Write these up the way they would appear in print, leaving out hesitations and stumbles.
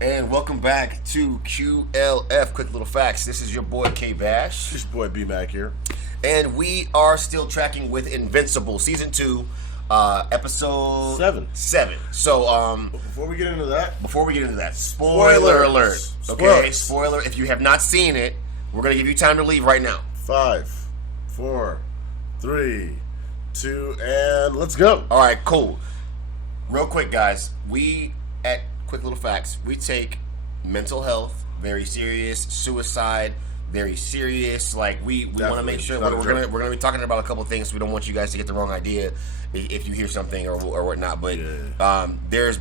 And welcome back to QLF, Quick Little Facts. This is your boy K Bash. This your boy B Mac here. And we are still tracking with Invincible, Season 2, Episode 7. So, Before we get into that, spoiler alert. Okay, Spoilers. spoiler. If you have not seen it, we're going to give you time to leave right now. 5, 4, 3, 2, and let's go. All right, cool. Real quick, guys. We at Quick Little Facts, we take mental health very serious, suicide very serious. Like we want to make sure we're gonna be talking about a couple things. So we don't want you guys to get the wrong idea if you hear something or whatnot. But there's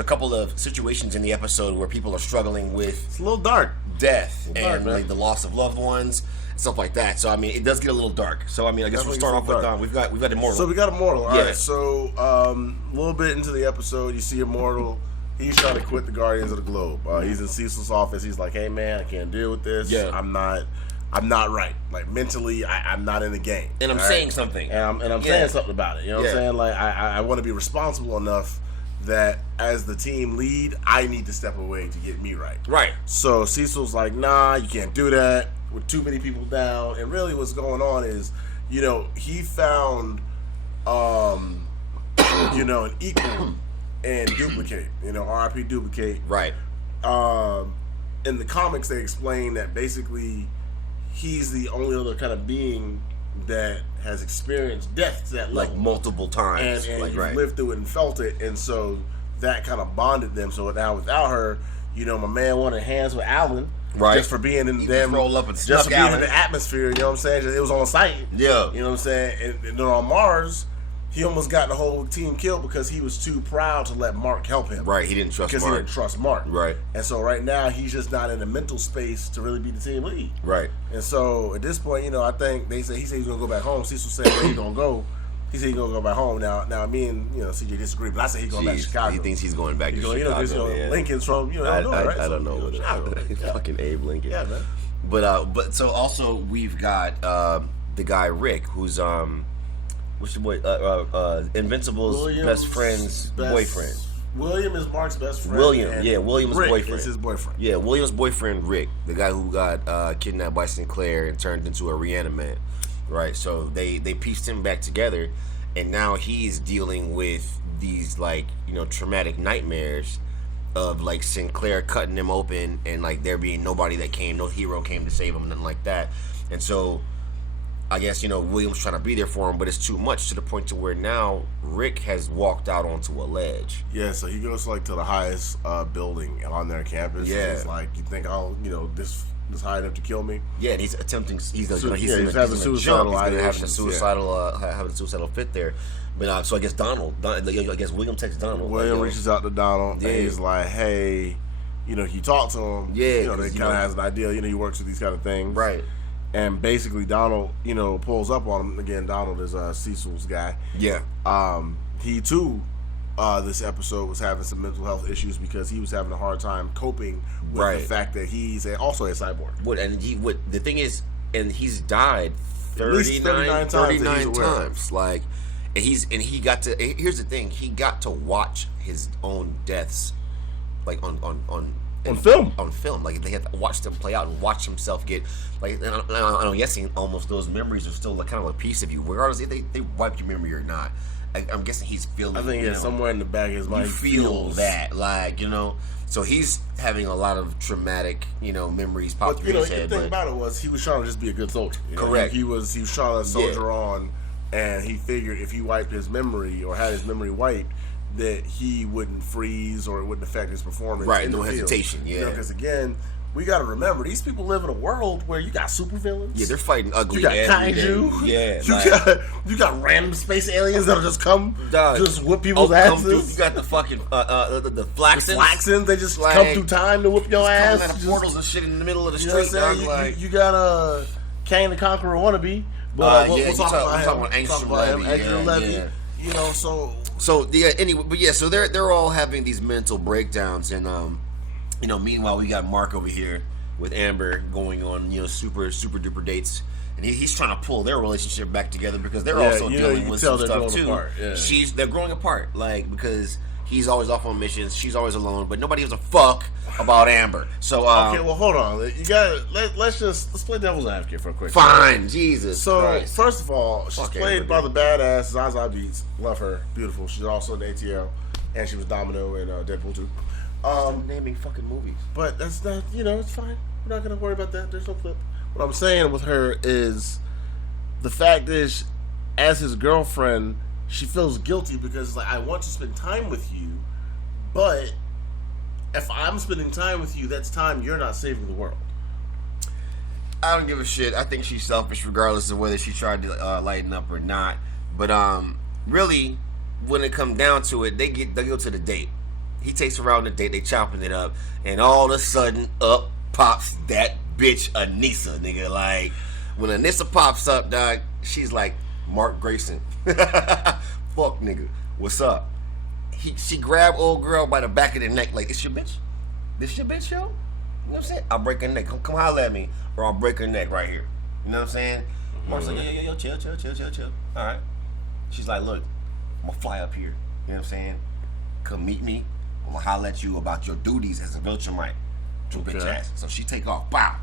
a couple of situations in the episode where people are struggling with It's a little dark. death dark, and man. like the loss of loved ones, stuff like that. So I mean, it does get a little dark. So I mean, I guess we'll start off with we've got Immortal. So we got Immortal. All Yeah. right. So a little bit into the episode, you see Immortal. He's trying to quit the Guardians of the Globe. He's in Cecil's office. He's like, "Hey man, I can't deal with this. Yeah. I'm not right. Like mentally, I'm not in the game. And I'm all saying right? something. And I'm saying something about it. You know what I'm saying? Like I want to be responsible enough that as the team lead, I need to step away to get me right. Right. So Cecil's like, "Nah, you can't do that with too many people down." And really, what's going on is, he found, an equal and duplicate. R.I.P. duplicate. Right. In the comics, they explain that basically he's the only other kind of being that has experienced death to that level, Like multiple times. and like, he's right. lived through it and felt it, and so that kind of bonded them. So now without her, my man wanted hands with Alan, Right. just for being in the He damn, just roll up and just snuck for being in Alan. the atmosphere. You know what I'm saying? Just, it was on site. Yeah. You know what I'm saying? And then on Mars, he almost got the whole team killed because he was too proud to let Mark help him. Right. He didn't trust Because Mark. he didn't trust Mark. Right. And so right now he's just not in a mental space to really be the team lead. Right. And so at this point, I think he said he's gonna go back home. Cecil said where he's gonna go. He said he's gonna go back home. Now me and CJ disagree, but I said he's going back to Chicago. He thinks he's going back to Chicago. Chicago. Because man. Lincoln's from Illinois, right? I don't know what Chicago. fucking Abe Lincoln. Yeah, man. But so also we've got the guy Rick, who's what's your boy Invincible's William's best friend's boyfriend. William is Mark's best friend. William, and yeah, William's Rick boyfriend. is his boyfriend. Yeah, William's boyfriend Rick, the guy who got kidnapped by Sinclair and turned into a reanimate. Right, so they pieced him back together, and now he's dealing with these traumatic nightmares of like Sinclair cutting him open and like there being nobody that came, no hero came to save him, nothing like that. And so I guess William's trying to be there for him, but it's too much to the point to where now Rick has walked out onto a ledge. Yeah, so he goes to the highest building on their campus. Yeah. And he's like, "You think this high enough to kill me?" Yeah, and he's attempting. He's having having suicidal He's ideations, having a suicidal, having a suicidal fit there. But so I guess I guess William texts Donald. William reaches out to Donald, Yeah. and he's like, "Hey, he talked to him. Yeah, they 'cause, kind of has an idea. He works with these kind of things, Right. And basically, Donald, pulls up on him again. Donald is Cecil's guy. Yeah. He too, this episode was having some mental health issues because he was having a hard time coping with Right. the fact that he's also a cyborg. The thing is, and he's died At least 39 times that he's aware of. times. Like, and he got to. Here's the thing: he got to watch his own deaths, like on film. On film, like they had to watch them play out and watch himself get like. And I'm guessing almost those memories are still like kind of a piece of you, regardless if they wipe your memory or not. I'm guessing he's feeling. I think somewhere in the back of his mind, you feel that, So he's having a lot of traumatic, memories pop But through his the head. thing about it was he was trying to just be a good soldier. Correct. He was trying to soldier on, and he figured if he wiped his memory or had his memory wiped, that he wouldn't freeze or it wouldn't affect his performance. Right, in no the field. hesitation, yeah. Because again, we got to remember these people live in a world where you got supervillains. Yeah, they're fighting ugly. You got every kaiju. day. Yeah, You got random space aliens that'll just come, Dog. just whip people's asses. You got the fucking the Flaxons. Flaxons, they just come through time to whip your Coming ass. out of portals and shit in the middle of the You know what street. I'm saying? Dog, You got Kang the Conqueror wannabe, but we'll talk about him. Angstrom Angstrom Levy. yeah. So yeah, anyway, but yeah, so they're all having these mental breakdowns, and meanwhile we got Mark over here with Amber going on super duper dates, and he's trying to pull their relationship back together because they're also dealing with some stuff too. apart. Yeah. They're growing apart, like because He's always off on missions. She's always alone, but nobody gives a fuck about Amber. So okay, well, hold on. You got let's play devil's advocate for a quick. Fine, Jesus. So Christ. first of all, she's Fuck played Amber, by dude. the badass Zaza Beetz. Love her, beautiful. She's also in ATL, and she was Domino in Deadpool 2. Naming fucking movies. But that's not, it's fine. We're not gonna worry about that. There's no clip. What I'm saying with her is, the fact is, as his girlfriend, she feels guilty because like I want to spend time with you, but if I'm spending time with you, that's time you're not saving the world. I don't give a shit. I think she's selfish regardless of whether she tried to lighten up or not. But really, when it comes down to it, they go to the date. He takes her out on the date, they chopping it up, and all of a sudden up pops that bitch Anissa, nigga. Like, when Anissa pops up, dog, she's like, Mark Grayson. Fuck, nigga. What's up? She grabbed old girl by the back of the neck, like, this your bitch? This your bitch, yo? You know what I'm saying? I'll break her neck. Come holler at me, or I'll break her neck right here. You know what I'm saying? Mark's like, yo, chill. All right. She's like, look, I'm gonna fly up here. You know what I'm saying? Come meet me. I'm gonna holler at you about your duties as a Viltrumite. Your bitch ass. So she take off. Bow.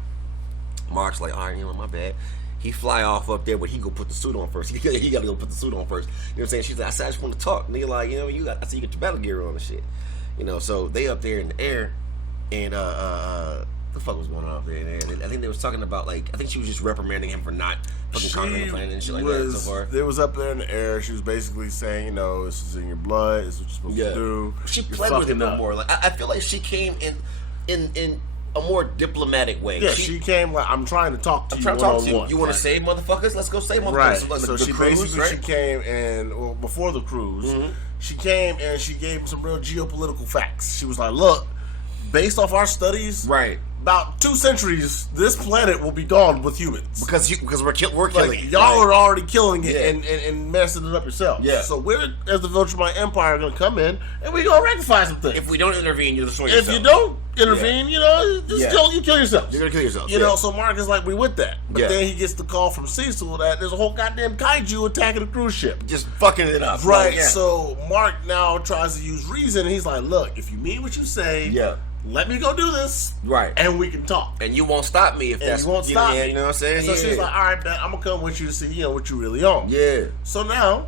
Mark's like, all right, my bad. He fly off up there, but he go put the suit on first. He gotta go put the suit on first. You know what I'm saying? She's like, I said, I just want to talk. Nigga, like, I see you got your battle gear on and shit. So they up there in the air, and the fuck was going on up there? And I think they was talking about, like, I think she was just reprimanding him for not fucking conquering the planet and shit like that so far. It was up there in the air. She was basically saying, this is in your blood. This is what you're supposed to do. She played with him no more. Like, I feel like she came in a more diplomatic way. Yeah, she came like, I'm trying to talk to you. I'm trying to talk to you. You want to save motherfuckers? Let's go save motherfuckers. Right. So she cruise, basically right? she came and before the cruise, she came and she gave him some real geopolitical facts. She was like, look, based off our studies, right, about 2 centuries, this planet will be gone with humans because we're killing it. Y'all are already killing it and messing it up yourself. Yeah. So we're, as the Viltrumite Empire, going to come in and we're going to rectify some things. If we don't intervene, you destroy yourself. If you don't intervene, you kill yourself. You're gonna kill yourself. So Mark is like, we with that. But then he gets the call from Cecil that there's a whole goddamn kaiju attacking the cruise ship. Just fucking it up. Right. So Mark now tries to use reason, and he's like, look, if you mean what you say, let me go do this. Right. And we can talk. And you won't stop me if that's... you won't stop me. You know what I'm saying? So she's like, all right, man, I'm going to come with you to see, what you really on. Yeah. So now,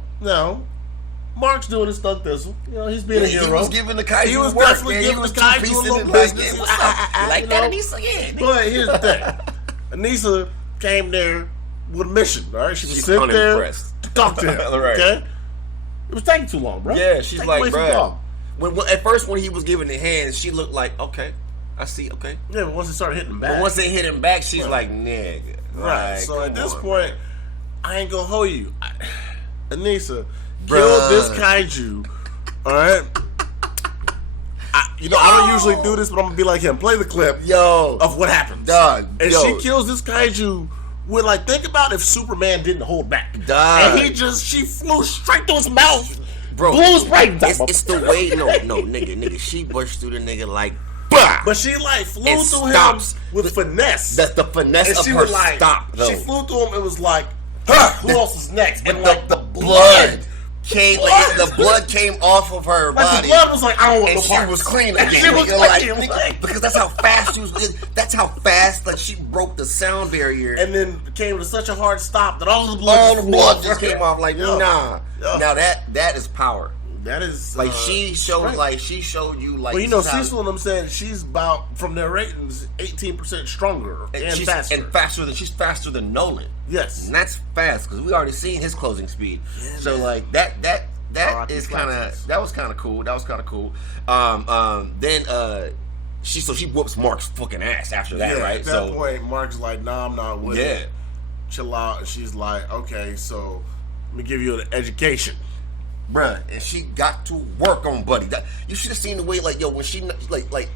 Mark's doing his thug thistle. He's being a hero. He was giving the kaiju He was work, definitely man. giving the kaiju a little business. Like that, Anissa? Yeah. But here's the thing. Anissa came there with a mission, all right? She was sent there to talk to him, right. Okay? It was taking too long, bro. Yeah, she's like, bro. At first, when he was giving the hands, she looked like, okay, I see, okay. Yeah, but once he started hitting him back. But once they hit him back, she's like, nigga. Right. Like, so at this point, man. I ain't gonna hold you. Anissa killed this kaiju, all right? I don't usually do this, but I'm gonna be like him. Play the clip of what happens. Dog. And she kills this kaiju with, like, think about if Superman didn't hold back. Dog. And she flew straight through his mouth. Bro, blew his brains out. It's the way, no, nigga. She bushed through the nigga like, bah! But she, like, flew through him with finesse. That's the finesse of her stop, though. She flew through him and was like, who else is next? And like, the blood came, like, the blood came off of her body. The blood was like, I don't want and no part. she was clean again. She was like, because that's how fast she was. That's how fast, like, she broke the sound barrier. And then came to such a hard stop that all the blood just came off. Like, nah. Now that is power. That is like she showed you like. Well, Cecil and them said she's about, from their ratings, 18% stronger and faster. She's faster than Nolan. Yes, and that's fast because we already seen his closing speed. Yeah, so man. Like that is kind of that was kind of cool. Then she whoops Mark's fucking ass after that, right? At that point, Mark's like, nah, I'm not with it. Chill out. And she's like, okay, so let me give you an education. Bruh, and she got to work on Buddy. You should have seen the way, like, when she, like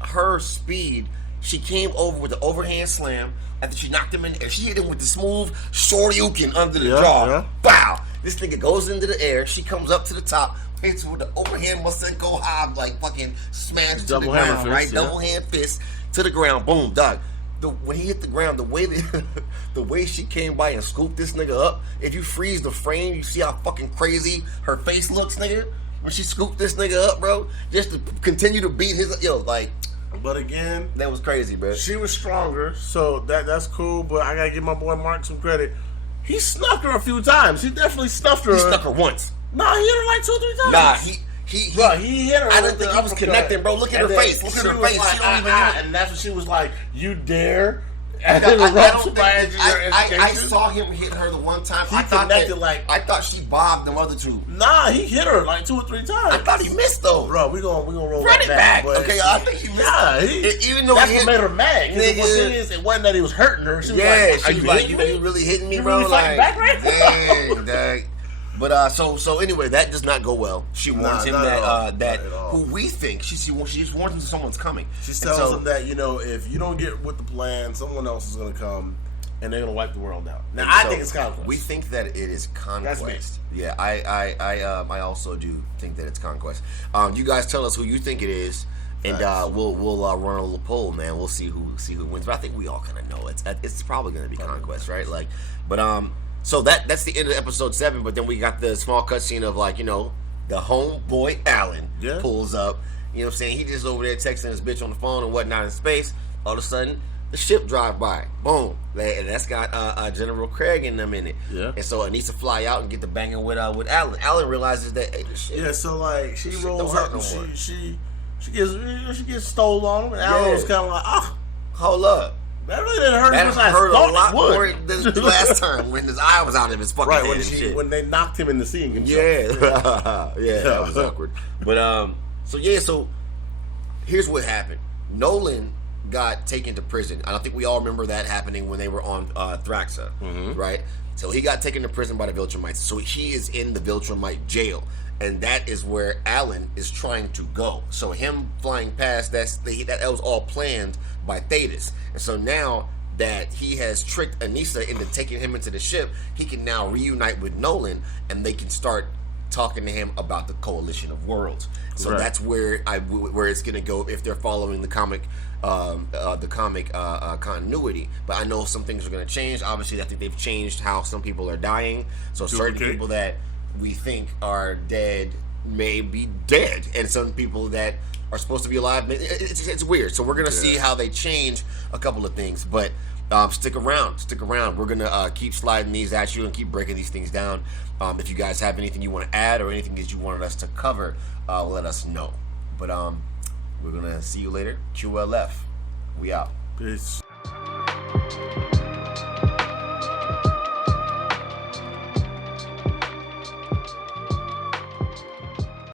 her speed, she came over with the overhand slam. After she knocked him in the air, she hit him with the smooth shoryuken under the jaw. Yeah. Bow! This nigga goes into the air. She comes up to the top, hits with the overhand Masenko Hob, like, fucking smash to the ground, right? Double hand fist to the ground. Boom, dog. When he hit the ground, the way she came by and scooped this nigga up, if you freeze the frame, you see how fucking crazy her face looks, nigga. when she scooped this nigga up, bro, just to continue to beat his like. But again, that was crazy, bro. She was stronger, so that's cool. But I gotta give my boy Mark some credit. He snuffed her a few times. He definitely snuffed her. He snuck her once. Nah, he hit her like 2 or 3 times. Nah, he hit her. I didn't think he was connecting, bro. Look at her face. Look at her face. Like, she don't even. And that's when she was like, "You dare." I saw him hit her the one time. I thought she bobbed the other two. Nah, he hit her like 2 or 3 times. I thought he missed though. Bro, we gonna roll Run it back. Okay, I think he missed. Even though that's what made her mad. It wasn't that he was hurting her. She was like, you really hitting me, you bro? Really fighting back right now? Dang, dang. But so anyway, that does not go well. She warns him that who we think she just warns him that someone's coming. She tells him that if you don't get with the plan, someone else is going to come and they're going to wipe the world out. Now I think it's conquest. We think that it is conquest. That's me. Yeah, I also do think that it's conquest. You guys tell us who you think it is, and we'll run a little poll, man. We'll see who wins. But I think we all kind of know it's probably going to be conquest, right? Like, but So that's the end of episode 7, but then we got the small cutscene of the homeboy Alan pulls up. You know what I'm saying? He just over there texting his bitch on the phone and whatnot in space. All of a sudden, the ship drive by. Boom. And that's got General Craig in them in it. Yeah. And so it needs to fly out and get the banging with Alan. Alan realizes that, hey, this shit. Yeah, so like she rolls up and she gets stole on him, and Alan was kind of like, hold up. That really didn't hurt as much as I hurt thought a lot it would. more than the last time when his eye was out of his fucking head. When they knocked him in the sea. Yeah, that was awkward. But so here's what happened. Nolan got taken to prison. I don't think we all remember that happening when they were on Thraxa, right? So he got taken to prison by the Viltrumites. So he is in the Viltrumite jail. And that is where Alan is trying to go. So him flying past, that was all planned by Thetis. And so now that he has tricked Anissa into taking him into the ship, he can now reunite with Nolan, and they can start talking to him about the Coalition of Worlds. So that's where it's going to go if they're following the comic continuity. But I know some things are going to change. Obviously, I think they've changed how some people are dying. So certain people that we think are dead may be dead, and some people that are supposed to be alive, it's weird. So we're gonna see how they change a couple of things, but stick around. We're gonna keep sliding these at you and keep breaking these things down. If you guys have anything you want to add or anything that you wanted us to cover, let us know. But we're gonna see you later. QLF, we out. Peace.